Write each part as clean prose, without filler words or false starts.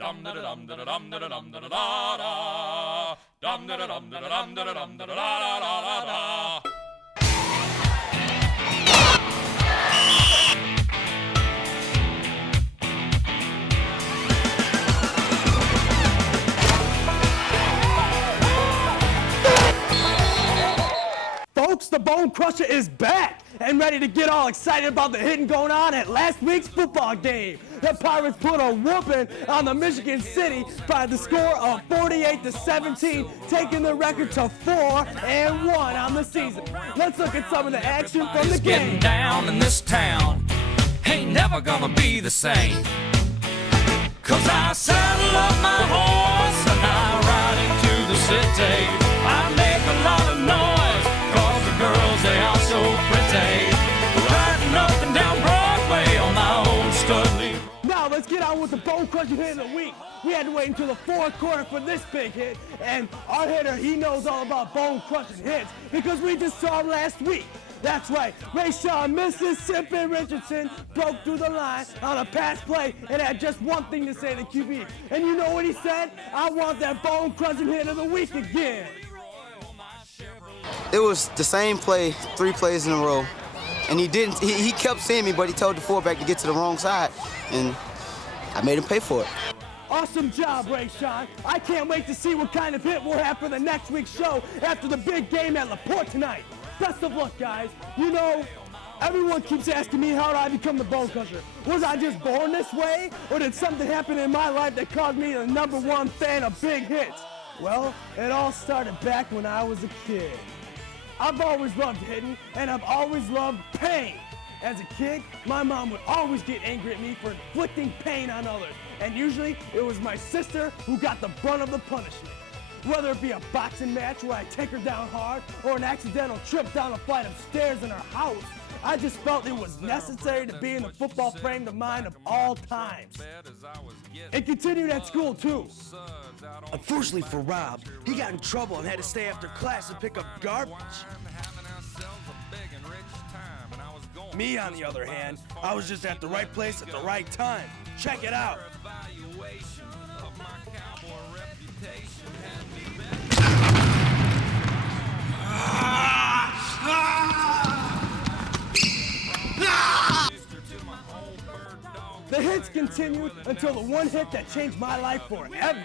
Dum da dum da dum da dum da da da. Dum da dum da dum da dum da da da. Folks, the BoneCrusher is back and ready to get all excited about the hitting going on at last week's football game. The Pirates put a whooping on the Michigan City by the score of 48-17, taking the record to 4-1 on the season. Let's look at some of the action from the game. Getting down in this town ain't never gonna be the same. 'Cause I saddle up my horse and I ride into the city. I make a lot of noise, 'cause the girls, they are so pretty. Riding up and down Broadway on my old Studley. Now let's get on with the BoneCrusher hit of the week. We had to wait until the fourth quarter for this big hit, and our hitter, he knows all about bone-crushing hits because we just saw him last week. That's right, Rayshawn Mississippi Richardson broke through the line on a pass play and had just one thing to say to QB. And you know what he said? I want that bone-crushing hit of the week again. It was the same play, 3 plays in a row. And he kept seeing me, but he told the fullback to get to the wrong side, and I made him pay for it. Awesome job, Rayshawn. I can't wait to see what kind of hit we'll have for the next week's show after the big game at LaPorte tonight. Best of luck, guys. You know, everyone keeps asking me how did I become the BoneCrusher. Was I just born this way, or did something happen in my life that caused me the #1 fan of big hits? Well, it all started back when I was a kid. I've always loved hitting, and I've always loved pain. As a kid, my mom would always get angry at me for inflicting pain on others, and usually it was my sister who got the brunt of the punishment. Whether it be a boxing match where I take her down hard, or an accidental trip down a flight of stairs in her house, I just felt it was necessary to be in the football frame of mind of all times. It continued at school too. Unfortunately for Rob, he got in trouble and had to stay after class and pick up garbage. Me, on the other hand, I was just at the right place at the right time. Check it out. The hits continued until the one hit that changed my life forever.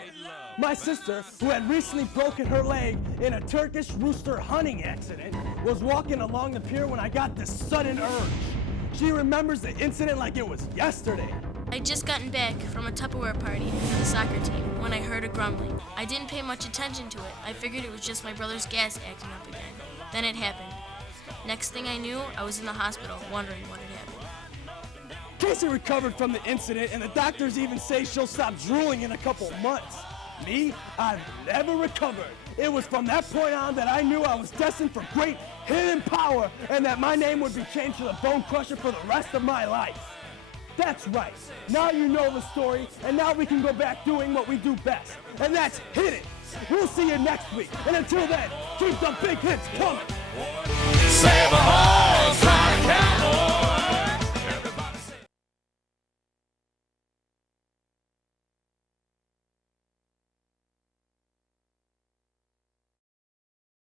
My sister, who had recently broken her leg in a Turkish rooster hunting accident, was walking along the pier when I got this sudden urge. She remembers the incident like it was yesterday. I'd just gotten back from a Tupperware party for the soccer team when I heard a grumbling. I didn't pay much attention to it. I figured it was just my brother's gas acting up again. Then it happened. Next thing I knew, I was in the hospital wondering what had happened. Casey recovered from the incident, and the doctors even say she'll stop drooling in a couple months. Me, I've never recovered. It was from that point on that I knew I was destined for great hidden power and that my name would be changed to the BoneCrusher for the rest of my life. That's right. Now you know the story, and now we can go back doing what we do best, and that's hitting. We'll see you next week, and until then, keep the big hits coming. Save a